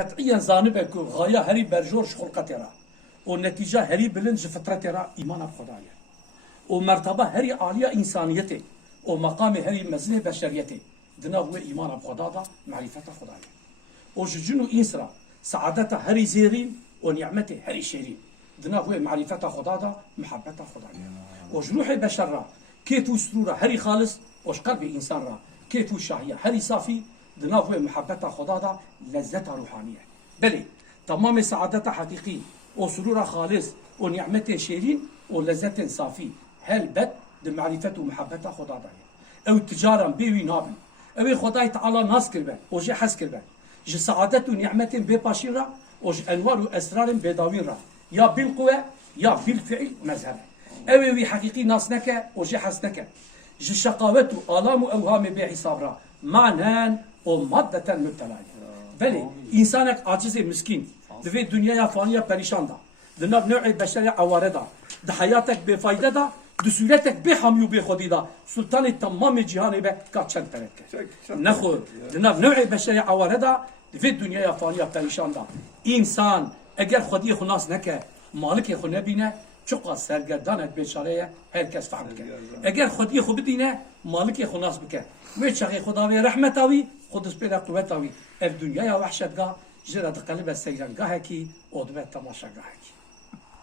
قطعيا زانبه کو غایا هری برجور خلقت را و نتیجه هری بلند ج فطرت را ایمان خدایه و مرتبه هری عالیه انسانیت و مقام هری مزنه بشریت دنا هو ایمان خدا دا معرفت خدایه و جنو انسرا سعادت هری زیرین و نعمت هری شیرین دنا هو معرفت خدا دا محبت خدایه و جروح بشر را كيتو سرورة هري خالص وش قلب إنسان را كيتو شاهية هري صافي محبة خدا دا لذة روحانية. بلي تمام سعادة حقيقي وسرورة خالص ونعمة شيرين ولذة صافي. هل بد؟ ومحبة خدا دا. أو تجارة بيوي نابي أو خداي تعالى ناس كربه وجي حس كربه جي سعادة ونعمة بباشين را وجي أنوار وأسرار بداوين را. يا بالقوة يا بالفعل مذهبه اوي وي حقيقي ناس نكا وجي حس نكا جي شقاوت وآلام وأوهام بحساب را. معنان O maddeten müptelâ. Veli, insanek acizi miskin. Dve dünyaya faniye perişan da. Dinav nev'i beşeriye avare da. De hayatek befayda da. De suretek be hamyu be khudi da. Sultanı tamamı cihanı be kaçan terekke. Nekhu. Dinav nev'i beşeriye avare da. Dve dünyaya faniye perişan da. İnsan eğer khudi hunas neke, malik khunebine, چقا سرگردانت بیچاره herkes فهم که اگر خودی خو بدینه مالک خو ناس بکه می چقی خدا به رحمت آوی خودش به قوت آوی اف دنیا وحشتگاه جرا قلب سیرانگاه کی او به تماشاگاه کی